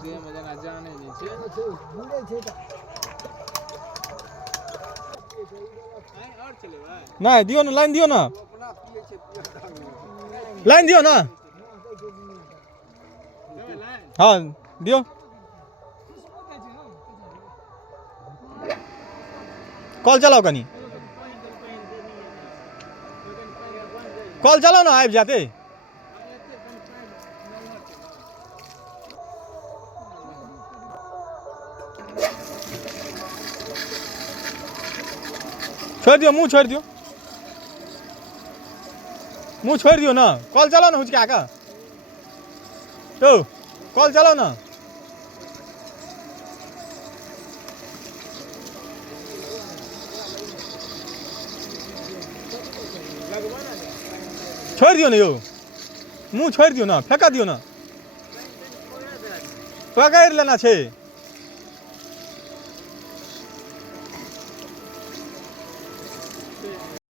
બે મજાના જાને ની છે ના દિયો ને લાઈન દિયો ને લાઈન દિયો ને हाँ दियो कॉल चलाओ कनी कॉल चलाओ ना आब जाते छोड़ दियो मुंह छोड़ दियो मुंह छोड़ दियो ना कॉल चलाओ ना हुचका का तो कॉल चलाओ ना छोड़ दियो ना यो मुंह छोड़ दियो ना फेंका दियो ना पकड़ लेना छे।